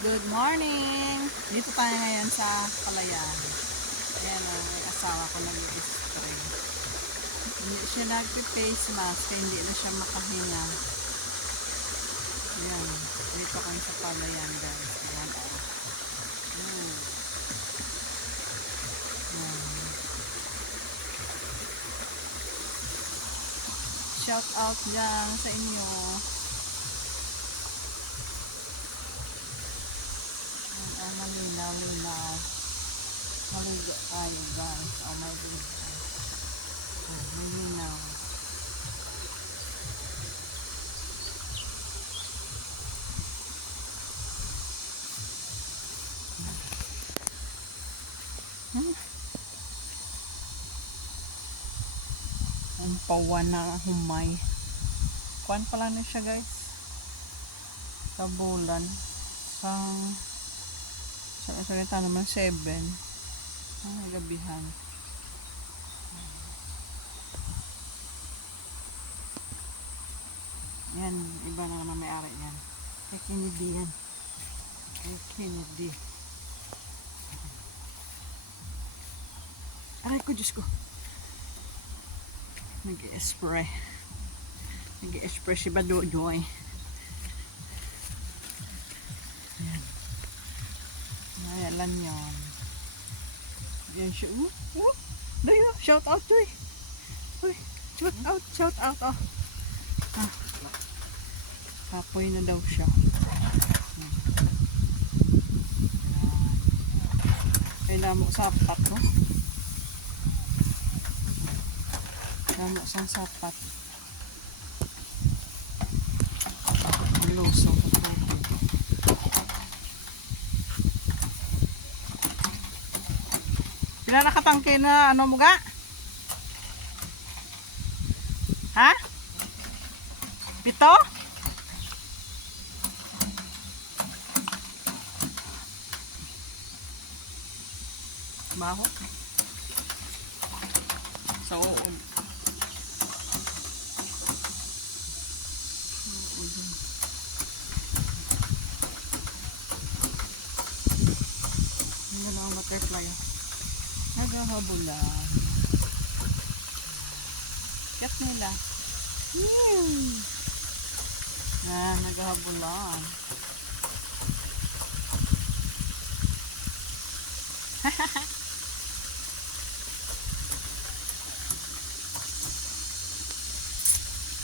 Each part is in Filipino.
good morning! Dito tayo ngayon sa Palayan. Ayan o, may asawa ko nag-spray. Hindi siya nag-face mask, kaya hindi na siya makahinga. Ayan, dito kami sa Palayan guys. Ayan o. Ayan. Ayan. Shout out dyan sa inyo. Ayan, oh, malinaw, linaw. Maligo tayo guys. Oh my goodness. Oh, malinaw. Hmm. Ang pawan na humay. Kuan pala na siya guys. Sa bulan. Sa sa salita naman 7. Ay, gabihan. Yan, iba na naman may-ari yan. Kay Kennedy yan. Kay Kennedy. Aray ko, Diyos ko. Nag-spray. Nag-spray si Bado Joy. Ayan yan. Yan siya. Uh, uh, Dayo, shout out Joy. Uy, shout out, shout out. Oh. Ah. Kapoy na daw siya. Kailangan mo sapat, no? Kailangan mo isang sapat. Ang lusong. Pila nakatangke na ano mo ga? Ha? Pito? Baho. Sa uod. Uod. Na ang. Naghahabulan. Kat nila. Hmm. Yan, naghahabulan.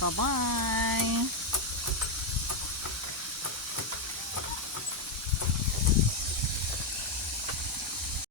Bye-bye.